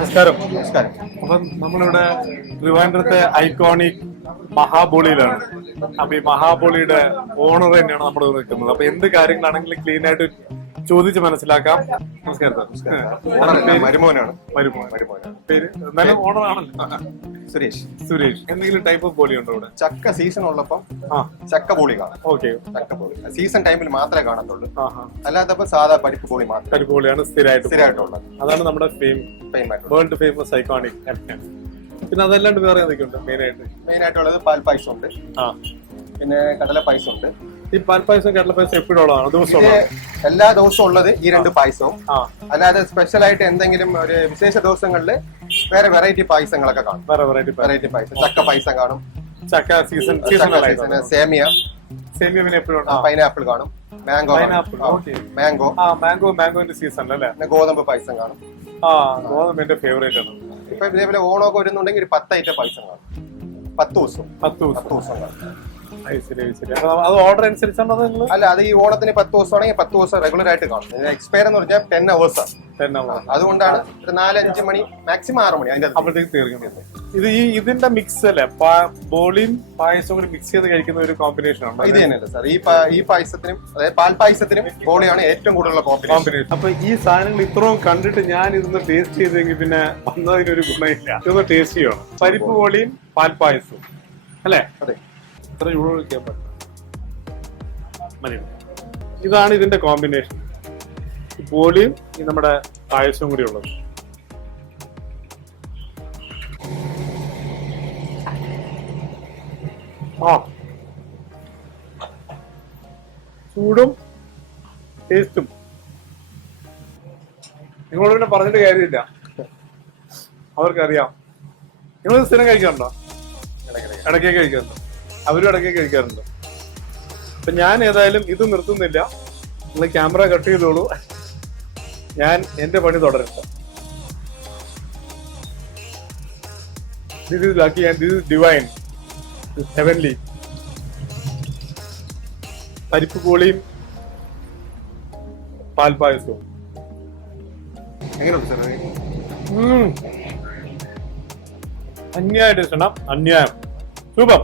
നമസ്കാരം. നമസ്കാരം. അപ്പം നമ്മളിവിടെ ട്രിവാൻഡ്രത്തെ ഐക്കോണിക് മഹാബോളിയിലാണ്. അപ്പൊ ഈ മഹാബോളിയുടെ ഓണർ തന്നെയാണ് നമ്മുടെ ഇവിടെ നിൽക്കുന്നത്. അപ്പൊ എന്ത് കാര്യങ്ങളാണെങ്കിലും ക്ലീൻ ആയിട്ട് ചോദിച്ച് മനസ്സിലാക്കാം. നമസ്കാരം സാർ. മരുമോനാണ്. പേര് എന്നാലും ഓണർ ആണല്ലോ. സുരേഷ്. എന്തെങ്കിലും ടൈപ്പ് ഓഫ് ബോളി ഉണ്ടോ ഇവിടെ? ചക്ക സീസൺ ഉള്ളപ്പം ചക്ക ബോളി കാണും. ഓക്കെ. ചക്ക ബോളി സീസൺ ടൈമിൽ മാത്രമേ കാണത്തുള്ളൂ. അല്ലാത്തപ്പോ സാധാ പരിപ്പ് ബോളി മാത്രം. പരിപ്പ് ബോളിയാണ് സ്ഥിരമായിട്ടുള്ളത്. അതാണ് നമ്മുടെ വേൾഡ് ഫേമസ് ഐക്കോണിക്. പിന്നെ അതല്ലാണ്ട് വേറെ എന്തൊക്കെയുണ്ട്? മെയിൻ ആയിട്ടുള്ളത് പാൽ പായസം ഉണ്ട്, പിന്നെ കടല പായസം ഉണ്ട്. ഈ പാൽ പായസം കടല പായസം എപ്പോഴും ദിവസവും എല്ലാ ദിവസവും ഉള്ളത് ഈ രണ്ട് പായസവും. അല്ലാതെ സ്പെഷ്യൽ ആയിട്ട് എന്തെങ്കിലും ഒരു വിശേഷ ദിവസങ്ങളിൽ വേറെ വെറൈറ്റി പായസങ്ങളൊക്കെ കാണും. വെറൈറ്റി പായസം, ചക്ക പായസം കാണും, ചക്ക സീസൺ സേമിയ പിന്നെ എപ്പോഴും പൈനാപ്പിൾ കാണും, മാംഗോന്റെ സീസൺ അല്ലേ. പിന്നെ ഗോതമ്പ് പായസം കാണും. ഗോതമ്പ് എന്റെ ഫേവറേറ്റ് ആണ്. ഇപ്പൊ ഇതേപോലെ ഓണമൊക്കെ വരുന്നുണ്ടെങ്കിൽ ഒരു 10 ഐറ്റം പായസം കാണും. 10 ദിവസം കാണും. അത് ഓർഡർ അനുസരിച്ചാണോ? അല്ല, അത് ഈ ഓണത്തിന് 10 ദിവസം ആണെങ്കിൽ 10 ദിവസം റെഗുലർ ആയിട്ട് കാണും. എക്സ്പയർ എന്ന് പറഞ്ഞാൽ 10 hours ആണ്. അതുകൊണ്ടാണ് ഒരു 4-5 മണി മാക്സിമം 6 മണി അതിന്റെ അപ്പോഴത്തേക്ക് തീർക്കുന്നത്. ഇതിന്റെ മിക്സ് അല്ലേ, ബോളിയും പായസവും കൂടി മിക്സ് ചെയ്ത് കഴിക്കുന്ന ഒരു കോമ്പിനേഷൻ ആണ്. ഇത് തന്നെയല്ലേ സാർ, ഈ പായസത്തിനും അതായത് പാൽ പായസത്തിനും ബോളിയാണ് ഏറ്റവും കൂടുതലുള്ള കോമ്പിനേഷൻ. അപ്പൊ ഈ സാധനങ്ങൾ ഇത്രയും കണ്ടിട്ട് ഞാൻ ഇതൊന്ന് ടേസ്റ്റ് ചെയ്തെങ്കിൽ പിന്നെ വന്നതിനൊരു ഗുണമില്ല. ഇതൊന്ന് ടേസ്റ്റ് ചെയ്യണം. പരിപ്പ് ബോളിയും പാൽ പായസവും അല്ലേ? അതെ. ഇത്ര ചൂട് ഒഴിക്കാൻ പറ്റില്ല. ഇതാണ് ഇതിന്റെ കോമ്പിനേഷൻ. ബോളിയും ഈ നമ്മുടെ പായസവും കൂടി ഉള്ളത്. ചൂടും ടേസ്റ്റും നിങ്ങളോട് പിന്നെ പറഞ്ഞിട്ട് കാര്യമില്ല, അവർക്കറിയാം. നിങ്ങൾ സ്ഥിരം കഴിക്കാറുണ്ടോ? ഇടയ്ക്കൊക്കെ കഴിക്കാറുണ്ടോ? അവരും ഇടയ്ക്കൊക്കെ കഴിക്കാറുണ്ട്. അപ്പൊ ഞാൻ ഏതായാലും ഇത് നിർത്തുന്നില്ല. നിങ്ങൾ ക്യാമറ കട്ട് ചെയ്തോളൂ, ഞാൻ എന്റെ പണി തുടരട്ടെ. This is lucky and this is divine. This is heavenly. പരിപ്പ് ബോളിയും പാൽ പായസവും എങ്ങനെയുണ്ട് സാർ? അന്യായ ടേസ്റ്റ് ആണ്. അന്യായം. സൂപ്പർ.